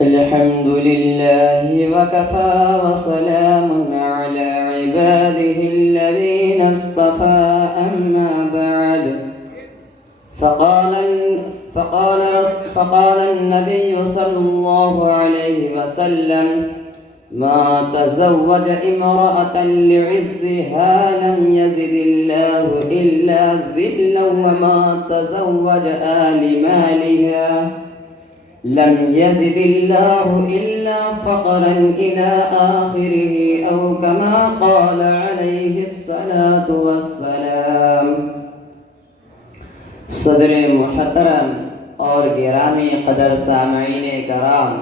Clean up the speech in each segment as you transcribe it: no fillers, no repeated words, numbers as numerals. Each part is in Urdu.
الحمد لله وكفى وسلام على عباده الذين اصطفى أما بعد فقال النبي صلى الله عليه وسلم ما تزوج امرأة لعزها لم يزد الله إلا ذلا وما تزوج آل مالها لم يزد الله إلا فقرا إلى آخره أو كما قال عليه الصلاة والسلام۔ صدر محترم اور گرامی قدر سامعین کرام،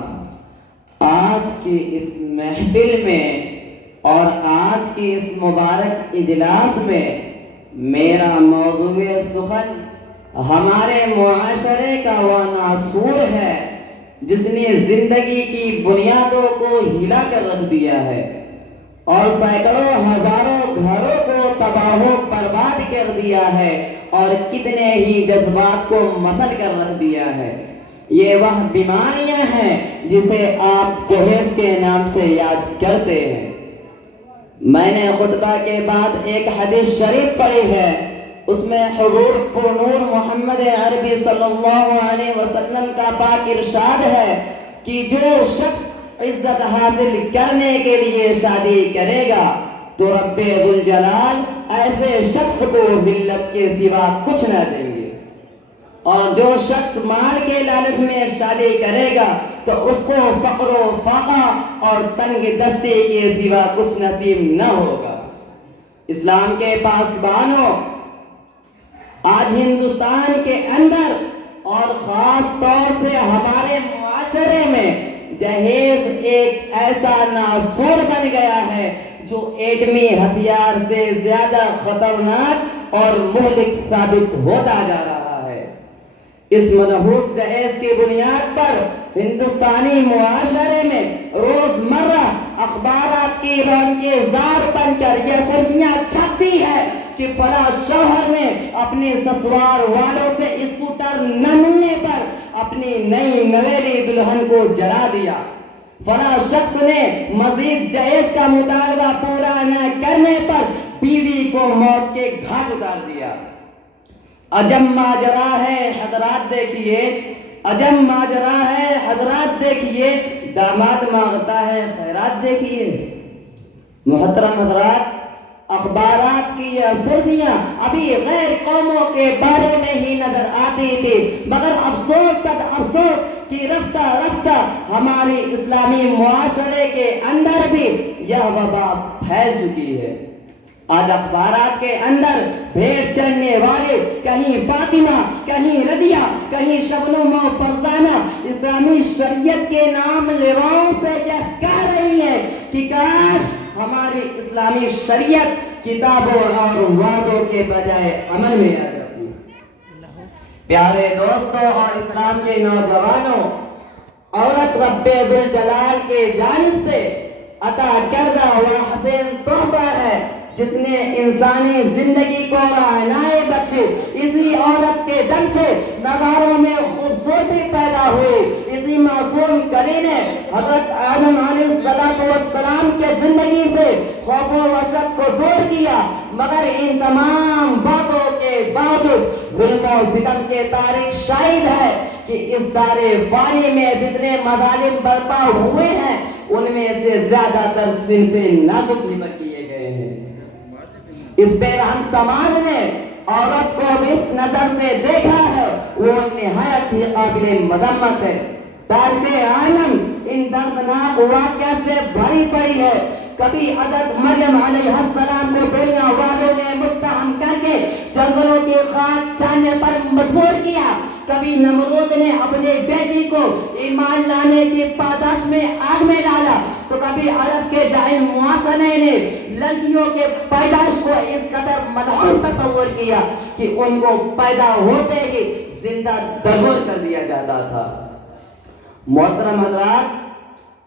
آج کی اس محفل میں اور آج کی اس مبارک اجلاس میں میرا موضوع سخن ہمارے معاشرے کا وہ ناسور ہے جس نے زندگی کی بنیادوں کو ہلا کر رکھ دیا ہے اور سینکڑوں ہزاروں گھروں کو تباہ و برباد کر دیا ہے اور کتنے ہی جذبات کو مسل کر رکھ دیا ہے۔ یہ وہ بیماریاں ہیں جسے آپ جہیز کے نام سے یاد کرتے ہیں۔ میں نے خطبہ کے بعد ایک حدیث شریف پڑھی ہے، اس میں حضور پر نور محمد عربی صلی اللہ علیہ وسلم کا پاک ارشاد ہے کہ جو شخص عزت حاصل کرنے کے لیے شادی کرے گا تو رب ذوالجلال ایسے شخص کو ذلت کے سوا کچھ نہ دیں گے، اور جو شخص مال کے لالچ میں شادی کرے گا تو اس کو فقر و فاقہ اور تنگ دستی کے سوا کچھ نصیب نہ ہوگا۔ اسلام کے پاسبانوں، آج ہندوستان کے اندر اور خاص طور سے ہمارے معاشرے میں جہیز ایک ایسا ناسور بن گیا ہے جو ایٹمی ہتھیار سے زیادہ خطرناک اور مہلک ثابت ہوتا جا رہا ہے۔ اس منحوس جہیز کی بنیاد پر ہندوستانی معاشرے میں روزمرہ اخبارات کی رنگ کے زار بن کر یہ سرخیاں چھپتی ہے کہ فلاں شوہر نے اپنے سسرال والوں سے اسکوٹر نہ ملنے پر اپنی نئی نویلی دلہن کو جلا دیا، فلاں شخص نے مزید جہیز کا مطالبہ پورا نہ کرنے پر بیوی کو موت کے گھاٹ اتار دیا۔ عجب ماجرا ہے حضرات، دیکھیے عجب ماجرا ہے حضرات، دیکھیے داماد مانگتا ہے خیرات، دیکھیے محترم حضرات، اخبارات کی یہ سرخیاں ابھی غیر قوموں کے بارے میں ہی نظر آتی تھی، مگر افسوس صد افسوس کہ رفتہ رفتہ ہماری اسلامی معاشرے کے اندر بھی یہ وبا پھیل چکی ہے۔ آج اخبارات کے اندر بھیڑ چڑھنے والے کہیں فاطمہ، کہیں رضیہ، کہیں شبنم و فرزانہ اسلامی شریعت کے نام لیواؤں سے یہ کہہ رہی ہے کہ کاش ہماری اسلامی شریعت کتابوں اور وعدوں کے بجائے عمل میں آ جاتی۔ پیارے دوستوں اور اسلام کے نوجوانوں، عورت رب ذوالجلال کے جانب سے عطا کردہ وہ حسین تحفہ ہے جس نے انسانی زندگی کو رہنمائی بخشی۔ اسی عورت کے دم سے نگاروں میں خوبصورتی پیدا ہوئی، اسی معصوم کلی نے حضرت آدم علیہ السلام کے زندگی سے خوف و وحشت کو دور کیا، مگر ان تمام باتوں کے باوجود ظلم و ستم کے تاریخ شاہد ہے کہ اس دار فانی میں جتنے مظالم برپا ہوئے ہیں ان میں سے زیادہ تر صنف نازک لبر کیے گئے ہیں۔ اس پہ ہم سماج نے عورت کو بھی اس نظر سے دیکھا ہے، وہ نہایت ہی قابل مذمت ہے۔ تاریخ عالم ان دردناک واقعہ سے بھری پڑی ہے۔ کبھی حضرت مریم علیہ السلام کو دنیا والوں نے متہم کر کے جنگلوں کی خاک چھاننے پر مجبور کیا، کبھی نمرود نے اپنے بیٹی کو ایمان لانے کی پاداش میں آگ میں ڈالا، تو کبھی عرب کے جاہل معاشرے نے لڑکیوں کے پیدائش کو اس قدر منحوس تصور کیا کہ ان کو پیدا ہوتے ہی زندہ درگور کر دیا جاتا تھا۔ محترم حضرات،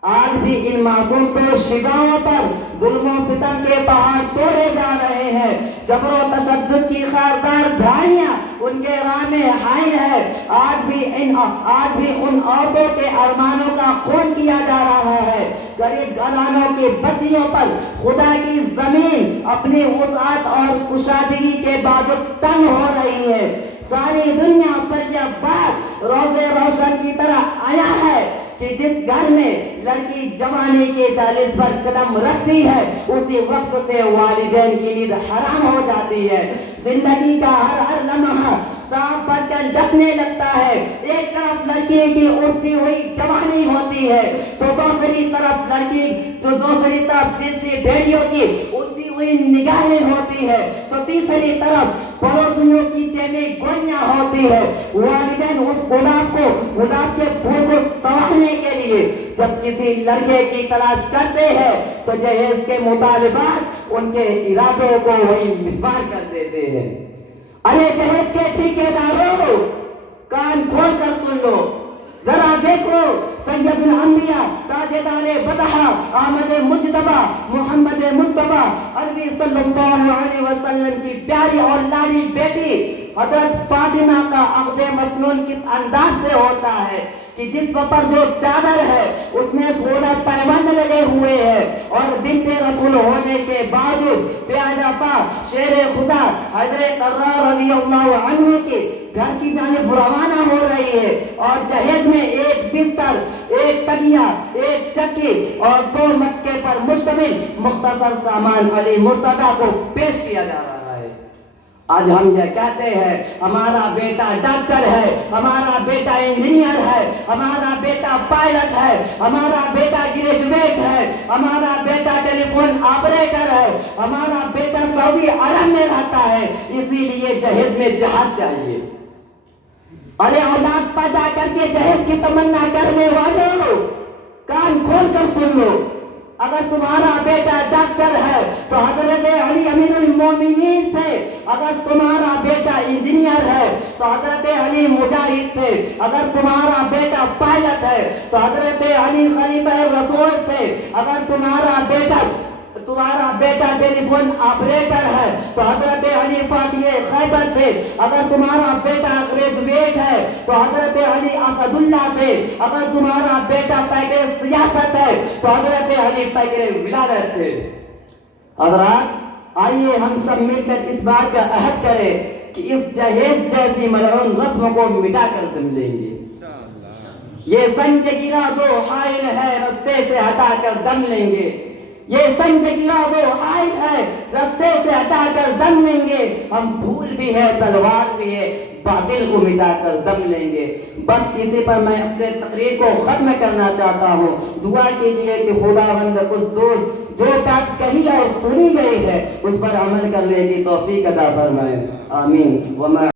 آج بھی ان معصوم کو شجاعوں پر ظلم و ستم کے پہاڑ توڑے جا رہے ہیں۔ جبر و تشدد کی خاردار جھاڑیاں ان کے راہ میں حائل ہے. آج بھی ان عورتوں کے ارمانوں کا خون کیا جا رہا ہے. غریب گھرانوں کی بچیوں پر خدا کی زمین اپنی وسعت اور کشادگی کے باوجود تنگ ہو رہی ہے. ساری دنیا پر یہ بات روز روشن کی طرح آیا ہے کہ جس گھر میں لڑکی جوانی کی دہلیز پر قدم رکھتی ہے اسی وقت سے والدین کی نیند حرام ہو جاتی ہے. زندگی کا ہر لمحہ سانپ پر کر ڈسنے لگتا ہے. ایک طرف لڑکی کی اڑتی ہوئی جوانی ہوتی ہے تو دوسری طرف جنسی بھیڑیوں کی اڑتی ہوئی نگاہیں ہوتی ہے تو تیسری طرف پڑوسیوں کی چینی گوئیاں ہوتی ہے. والدین اس گلاب کے پھول کو سنوارنے کے لیے جب کسی لڑکے کی تلاش کرتے ہیں تو جہیز کے مطالبات ان کے ارادوں کو وہی مسمار کر دیتے ہیں. ارے جہیز کے ٹھیکیداروں، کان کھول کر سن لو، ذرا دیکھو سید الانبیاء تاجدار بدحہ احمد مجتبیٰ محمد مصطفیٰ عربی صلی اللہ علیہ وسلم کی پیاری اور لاڈلی بیٹی حضرت فاطمہ کا عقد مسنون کس انداز سے ہوتا ہے کہ جسم پر جو چادر ہے اس میں 16 پیوند لگے ہوئے ہیں اور بنت رسول ہونے کے باوجود پیارا پاک شیر خدا حیدر قرار رضی اللہ عنہ کے گھر کی جانب روانہ ہو رہی ہے اور جہیز میں ایک بستر، ایک تکیہ، ایک چکی اور 2 مٹکے پر مشتمل مختصر سامان علی مرتضیٰ کو پیش کیا جا رہا ہے. آج ہم یہ کہتے ہیں ہمارا بیٹا ڈاکٹر ہے، ہمارا بیٹا انجینئر ہے، ہمارا بیٹا پائلٹ ہے، ہمارا بیٹا گریجویٹ ہے، ہمارا بیٹا ٹیلی فون آپریٹر ہے، ہمارا بیٹا سعودی عرب میں رہتا ہے، اسی لیے جہیز میں جہاز چاہیے. ارے اولاد پیدا کر کے جہیز کی تمنا کرنے والوں، کان کھول کر سن لو. اگر تمہارا بیٹا ڈاکٹر ہے تو حضرت علی امیر المومنین تھے. اگر تمہارا بیٹا انجینئر ہے تو حضرت علی مجاہد تھے. اگر تمہارا بیٹا پائلٹ ہے تو حضرت علی خلیفہ رسول تھے. اگر تمہارا بیٹا ٹیلی فون آپریٹر ہے تو حضرت علی فاتح خیبر تھے. اگر تمہارا بیٹا گریجویٹ ہے تو حضرت علی اسد اللہ تھے. اگر تمہارا بیٹا پیکر سیاست ہے تو حضرت علی پیکر ولایت تھے. حضرات آئیے ہم سب مل کر اس بات کا عہد کریں کہ اس جہیز جیسی ملعون رسم کو مٹا کر دم لیں گے. یہ سنگ گرا دو حائل ہے رستے سے ہٹا کر دم لیں گے. یہ سنگ گرا دو حائل ہے رستے سے ہٹا کر دم لیں گے. ہم پھول بھی ہے تلوار بھی ہے باطل کو مٹا کر دم لیں گے. بس اسی پر میں اپنے تقریر کو ختم کرنا چاہتا ہوں. دعا کیجئے کہ خداوند اس دوست جو بات کہی اور سنی گئی ہے اس پر عمل کرنے کی توفیق عطا فرمائے. آمین.